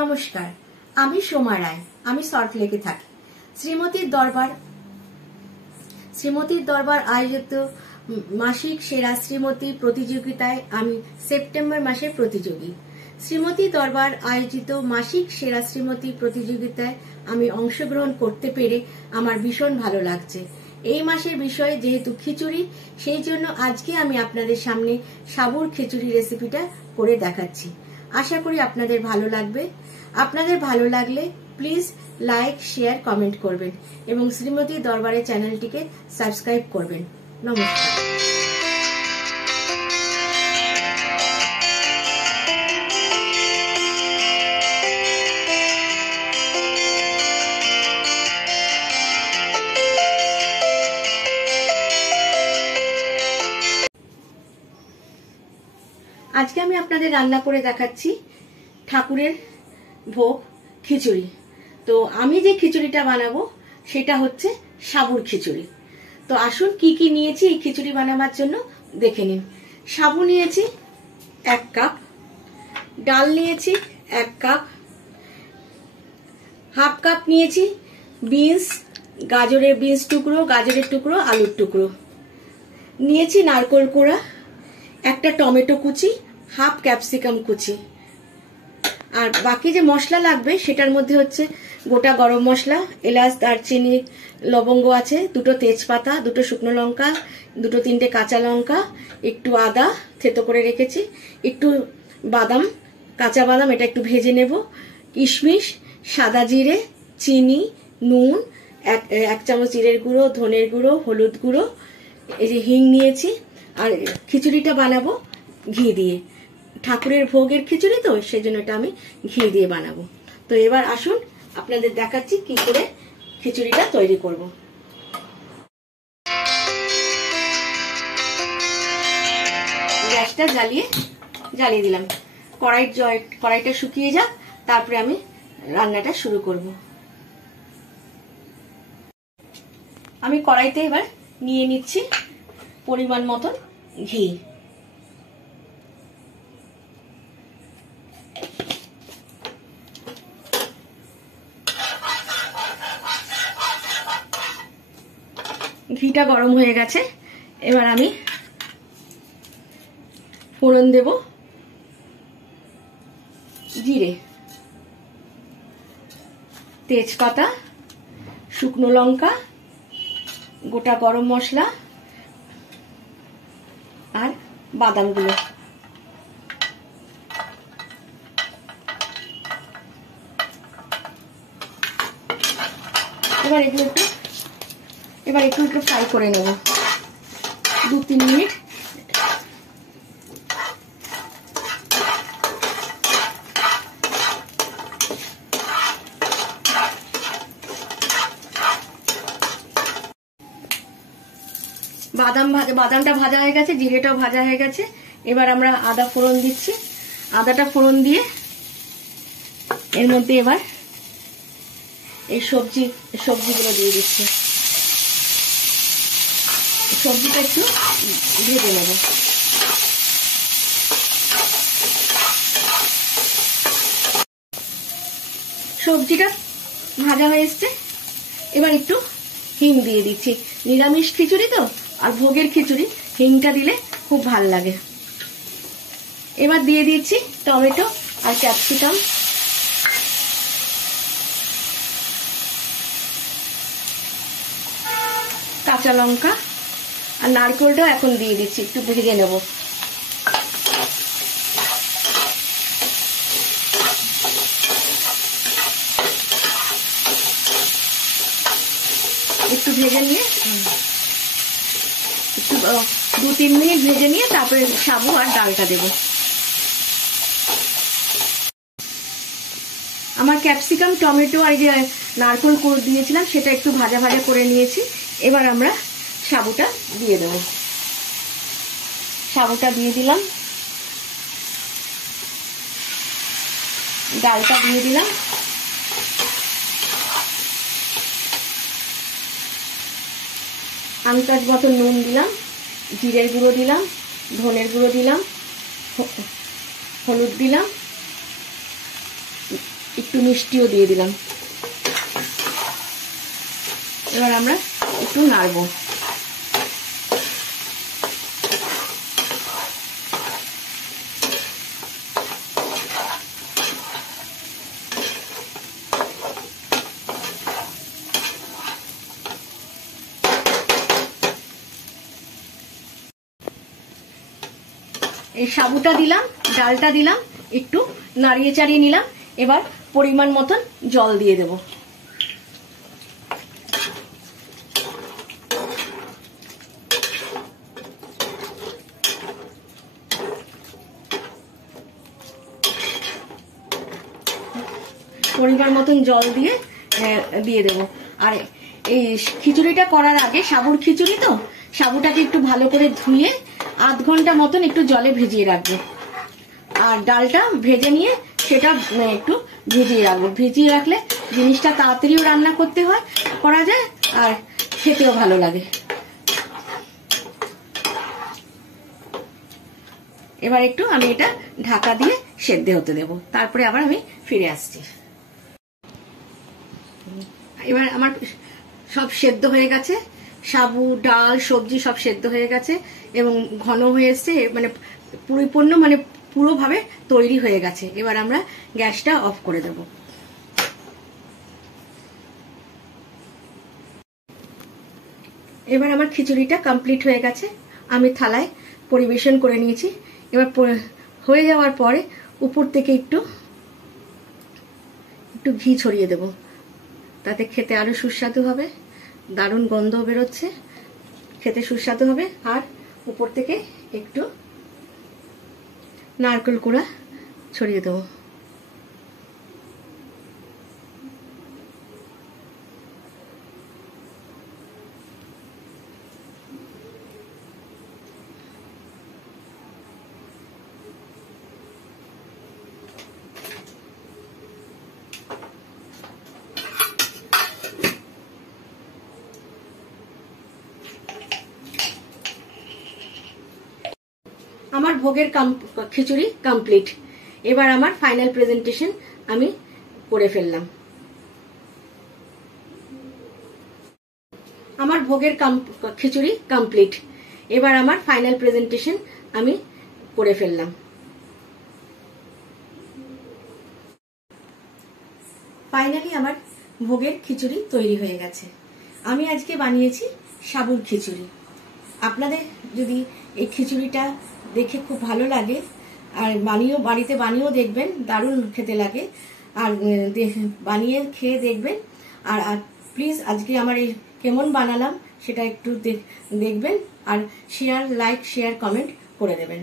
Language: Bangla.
নমস্কার, আমি সোমা রায়। আমি সল্টলেকে থাকি। শ্রীমতীর দরবার আয়োজিত মাসিক সেরা শ্রীমতী প্রতিযোগিতায় আমি সেপ্টেম্বর মাসের প্রতিযোগী। শ্রীমতী দরবার আয়োজিত মাসিক সেরা শ্রীমতী প্রতিযোগিতায় আমি অংশগ্রহণ করতে পেরে আমার ভীষণ ভালো লাগছে। এই মাসের বিষয় যেহেতু খিচুড়ি, সেই জন্য আজকে আমি আপনাদের সামনে সাবুর খিচুড়ি রেসিপিটা করে দেখাচ্ছি। আশা করি আপনাদের ভালো লাগবে। আপনাদের ভালো লাগলে প্লিজ লাইক, শেয়ার, কমেন্ট করবেন এবং শ্রীমতী দরবারের চ্যানেলটিকে সাবস্ক্রাইব করবেন। নমস্কার। আজকে আমি আপনাদের রান্না করে দেখাচ্ছি ঠাকুরের ভোগ খিচুড়ি। তো আমি যে খিচুড়িটা বানাবো সেটা হচ্ছে সাবুর খিচুড়ি। তো আসুন কি কি নিয়েছি এই খিচুড়ি বানাবার জন্য দেখে নিন। সাবু নিয়েছি 1 কাপ, ডাল নিয়েছি 1 কাপ, হাফ কাপ নিয়েছি বিনস, গাজরের টুকরো, আলুর টুকরো নিয়েছি, নারকেল কোড়া, একটা টমেটো কুচি, হাফ ক্যাপসিকাম কুচি। আর বাকি যে মশলা লাগবে সেটার মধ্যে হচ্ছে গোটা গরম মশলা, এলাচ, দারচিনি, লবঙ্গ আছে, 2টো তেজপাতা, 2টো শুকনো লঙ্কা, 2-3টে কাঁচা লঙ্কা, একটু আদা থেতো করে রেখেছি, একটু বাদাম, কাঁচা বাদাম, এটা একটু ভেজে নেব, কিশমিশ, সাদা জিরে, চিনি, নুন, এক চামচ জিরের গুঁড়ো, ধনের গুঁড়ো, হলুদ গুঁড়ো, এই যে হিং নিয়েছি। আর খিচুড়িটা বানাবো ঘি দিয়ে। ঠাকুরের ভোগের খিচুড়ি তো, সেই জন্য এটা আমি ঘি দিয়ে বানাবো। তো এবার আসুন আপনাদের দেখাচ্ছি কি করে খিচুড়িটা তৈরি করব। গ্যাসটা জ্বালিয়ে দিলাম। কড়াইটা শুকিয়ে যাক, তারপরে আমি রান্নাটা শুরু করব। আমি কড়াইতে এবার নিয়ে নিচ্ছি পরিমাণ মতন ঘি। ঘিটা গরম হয়ে গেছে। এবার আমি ফোড়ন দেব জিরে, তেজপাতা, শুকনো লঙ্কা, গোটা গরম মশলা আর বাদামগুলো। এবার একটু ফ্রাই করে নেব 2-3 মিনিট। বাদামটা ভাজা হয়ে গেছে, জিরেটাও ভাজা হয়ে গেছে। এবার আমরা আদা ফোড়ন দিচ্ছি। আদাটা ফোড়ন দিয়ে এর মধ্যে এবার এই সবজিগুলো দিয়ে দিচ্ছি। সবজিটা একটু ভেজে নেব। সবজিটা ভাজা হয়ে এসছে। এবার একটু হিং দিয়ে দিচ্ছি। নিরামিষ খিচুড়ি তো, আর ভোগের খিচুড়ি হিংটা দিলে খুব ভাল লাগে। এবার দিয়ে দিচ্ছি টমেটো আর ক্যাপসিকাম, কাঁচা লঙ্কা আর নারকেলটাও এখন দিয়ে দিচ্ছি, একটু ভেজে নেব। একটু ভেজে নিয়ে একটু 2-3 মিনিট ভেজে নিয়ে তারপরে সাবু আর ডালটা দেব। আমার ক্যাপসিকাম, টমেটো আর যে নারকেল কোড়া দিয়েছিলাম সেটা একটু ভাজা করে নিয়েছি। এবার আমরা সাবুটা দিয়ে দেব। সাবুটা দিয়ে দিলাম, ডালটা দিয়ে দিলাম, আন্দাজ মতো নুন দিলাম, জিরের গুঁড়ো দিলাম, ধনের গুঁড়ো দিলাম, হলুদ দিলাম, একটু মিষ্টিও দিয়ে দিলাম। এবার আমরা একটু নাড়বো। এই সাবুটা দিলাম, ডালটা দিলাম, একটু নাড়িয়ে চাড়িয়ে নিলাম। এবার পরিমাণ মতন জল দিয়ে দেব। পরিমাণ মতন জল দিয়ে দেব। আর এই খিচুড়িটা করার আগে, সাবুর খিচুড়ি তো, সাবুটাকে একটু ভালো করে ধুয়ে আধ ঘন্টা মতন একটু জলে ভিজিয়ে রাখবো। আর ডালটা ভেজে নিয়ে সেটা একটু ভিজিয়ে রাখবো। ভিজিয়ে রাখলে জিনিসটা তাড়াতাড়িও রান্না করা যায় আর খেতেও ভালো লাগে। এবার একটু আমি এটা ঢাকা দিয়ে সেদ্ধ হতে দেব, তারপরে আবার আমি ফিরে আসছি। এবার আমার সব সেদ্ধ হয়ে গেছে, সাবু, ডাল, সবজি সব সেদ্ধ হয়ে গেছে এবং ঘন হয়ে এসছে, মানে পরিপূর্ণ, মানে পুরোভাবে তৈরি হয়ে গেছে। এবার আমরা গ্যাসটা অফ করে দেব। এবার আমার খিচুড়িটা কমপ্লিট হয়ে গেছে, আমি থালায় পরিবেশন করে নিয়েছি। এবার হয়ে যাওয়ার পরে উপর থেকে একটু ঘি ছড়িয়ে দেব, তাতে খেতে আরো সুস্বাদু হবে। দারুণ গন্ধ বেরোচ্ছে, খেতে সুস্বাদু হবে। আর উপর থেকে একটু নারকেল কুড়া ছড়িয়ে দেবো। আমার ভোগের খিচুড়ি কমপ্লিট। এবার আমার ফাইনাল প্রেজেন্টেশন আমি করে ফেললাম। আমার ভোগের খিচুড়ি কমপ্লিট। এবার আমার ফাইনাল প্রেজেন্টেশন আমি করে ফেললাম। ফাইনালি আমার ভোগের খিচুড়ি তৈরি হয়ে গেছে। আমি আজকে বানিয়েছি সাবুর খিচুড়ি। আপনাদের যদি এই খিচুড়িটা দেখে খুব ভালো লাগে আর বাড়িতে বানিয়েও দেখবেন, দারুণ খেতে লাগে। আর বানিয়ে খেয়ে দেখবেন। আর প্লিজ আজকে আমার এই কেমন বানালাম সেটা একটু দেখবেন। আর লাইক শেয়ার কমেন্ট করে দেবেন।